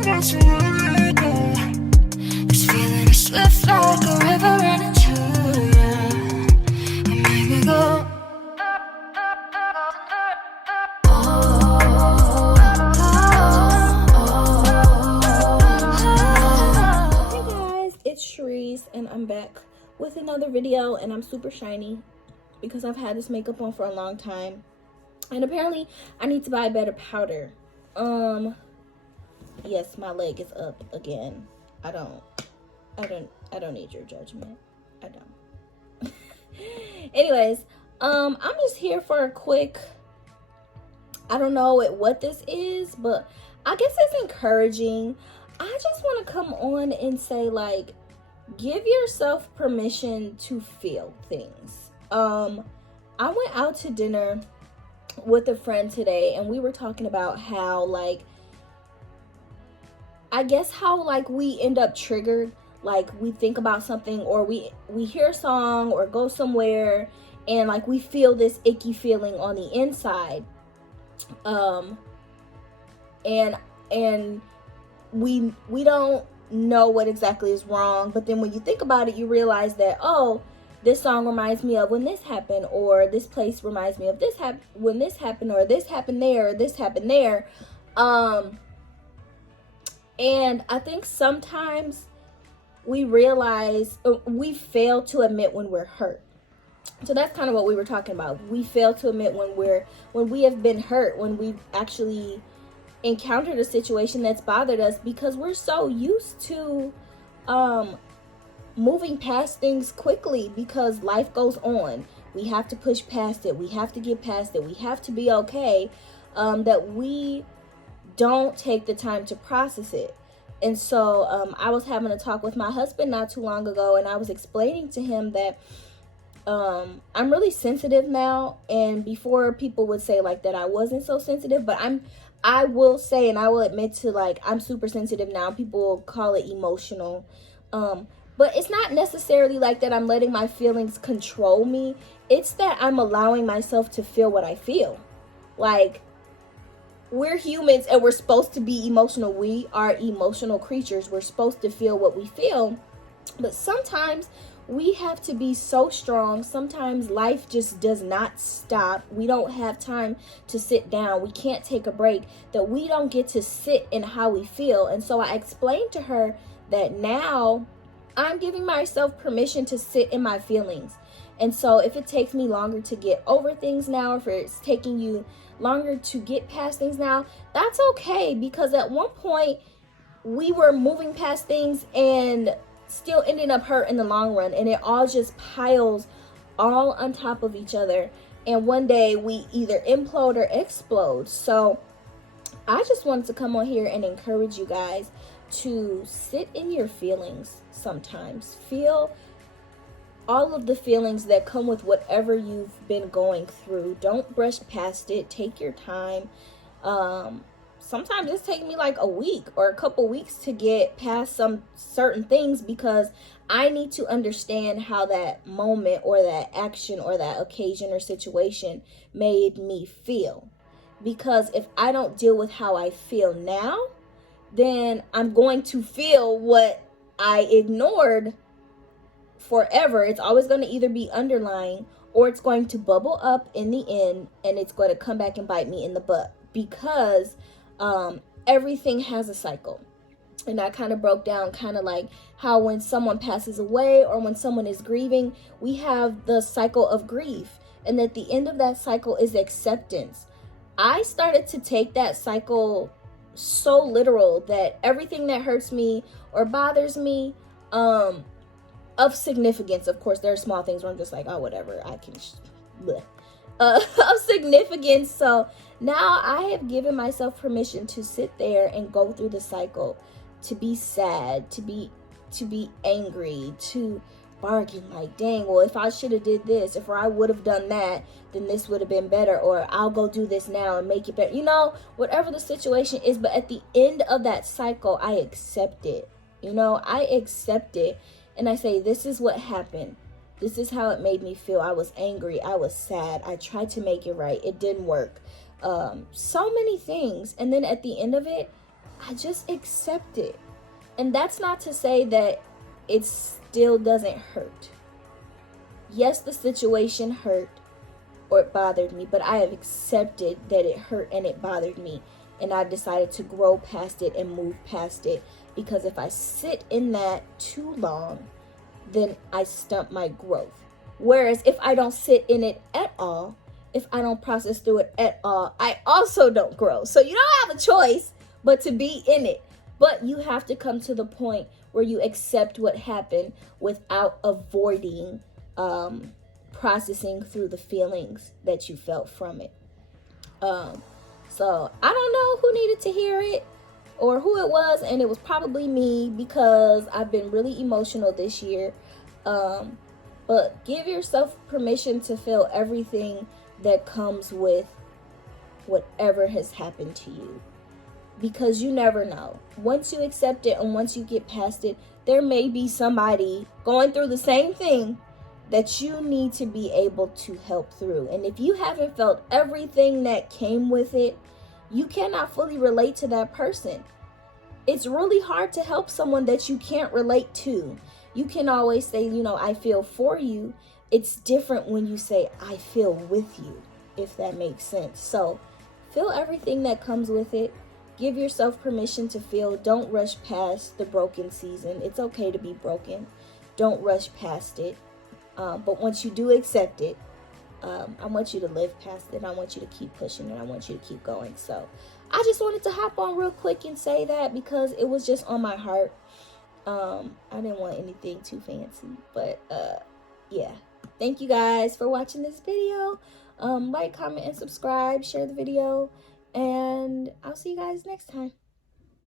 This feeling is swift like a river running through you. You make me go. Hey guys, it's Sharice and I'm back with another video, and I'm super shiny because I've had this makeup on for a long time, and apparently I need to buy better powder. Yes, my leg is up again. I don't need your judgment. I don't. Anyways, I'm just here for a quick, I don't know what this is, but I guess it's encouraging. I just want to come on and say, like, give yourself permission to feel things. I went out to dinner with a friend today, and we were talking about how, like, I guess how, like, we end up triggered. Like, we think about something, or we hear a song or go somewhere, and like we feel this icky feeling on the inside. And we don't know what exactly is wrong, but then when you think about it, you realize that, oh, this song reminds me of when this happened, or this place reminds me of this when this happened, or this happened there, or this happened there. And I think sometimes we realize we fail to admit when we're hurt. So that's kind of what we were talking about. We fail to admit when we have been hurt, when we've actually encountered a situation that's bothered us, because we're so used to moving past things quickly because life goes on. We have to push past it. We have to get past it. We have to be okay, that we don't take the time to process it. And so I was having a talk with my husband not too long ago, and I was explaining to him that I'm really sensitive now. And before, people would say like that I wasn't so sensitive, but I will say, and I will admit to, like, I'm super sensitive now. People call it emotional. But it's not necessarily like that I'm letting my feelings control me. It's that I'm allowing myself to feel what I feel. Like, we're humans and we're supposed to be emotional. We are emotional creatures. We're supposed to feel what we feel. But sometimes we have to be so strong. Sometimes life just does not stop. We don't have time to sit down. We can't take a break. That we don't get to sit in how we feel. And so I explained to her that now I'm giving myself permission to sit in my feelings. And so if it takes me longer to get over things now, if it's taking you longer to get past things now, that's okay, because at one point we were moving past things and still ending up hurt in the long run, and it all just piles all on top of each other, and one day we either implode or explode. So I just wanted to come on here and encourage you guys to sit in your feelings sometimes. Feel all of the feelings that come with whatever you've been going through. Don't brush past it. Take your time. Sometimes it's taken me like a week or a couple weeks to get past some certain things, because I need to understand how that moment or that action or that occasion or situation made me feel. Because if I don't deal with how I feel now, then I'm going to feel what I ignored forever. It's always going to either be underlying, or it's going to bubble up in the end, and it's going to come back and bite me in the butt, because everything has a cycle. And I kind of broke down kind of like how when someone passes away or when someone is grieving, we have the cycle of grief, and at the end of that cycle is acceptance. I started to take that cycle so literal that everything that hurts me or bothers me, of significance, of course, there are small things where I'm just like, oh, whatever, I can, of significance. So now I have given myself permission to sit there and go through the cycle, to be sad, to be angry, to bargain, like, dang, well, if I should have did this, if I would have done that, then this would have been better, or I'll go do this now and make it better, whatever the situation is. But at the end of that cycle, I accept it. I accept it. And I say, this is what happened. This is how it made me feel. I was angry. I was sad. I tried to make it right. It didn't work. So many things. And then at the end of it, I just accept it. And that's not to say that it still doesn't hurt. Yes, the situation hurt or it bothered me, but I have accepted that it hurt and it bothered me. And I've decided to grow past it and move past it. Because if I sit in that too long, then I stump my growth. Whereas if I don't sit in it at all, if I don't process through it at all, I also don't grow. So you don't have a choice but to be in it. But you have to come to the point where you accept what happened without avoiding processing through the feelings that you felt from it. So I don't know who needed to hear it or who it was, and it was probably me because I've been really emotional this year. But give yourself permission to feel everything that comes with whatever has happened to you. Because you never know. Once you accept it and once you get past it, there may be somebody going through the same thing that you need to be able to help through. And if you haven't felt everything that came with it, you cannot fully relate to that person. It's really hard to help someone that you can't relate to. You can always say, I feel for you. It's different when you say, I feel with you, if that makes sense. So feel everything that comes with it. Give yourself permission to feel. Don't rush past the broken season. It's okay to be broken. Don't rush past it. But once you do accept it, I want you to live past it. I want you to keep pushing and I want you to keep going. So I just wanted to hop on real quick and say that because it was just on my heart. I didn't want anything too fancy, but yeah. Thank you guys for watching this video. Like, comment, and subscribe. Share the video. And I'll see you guys next time.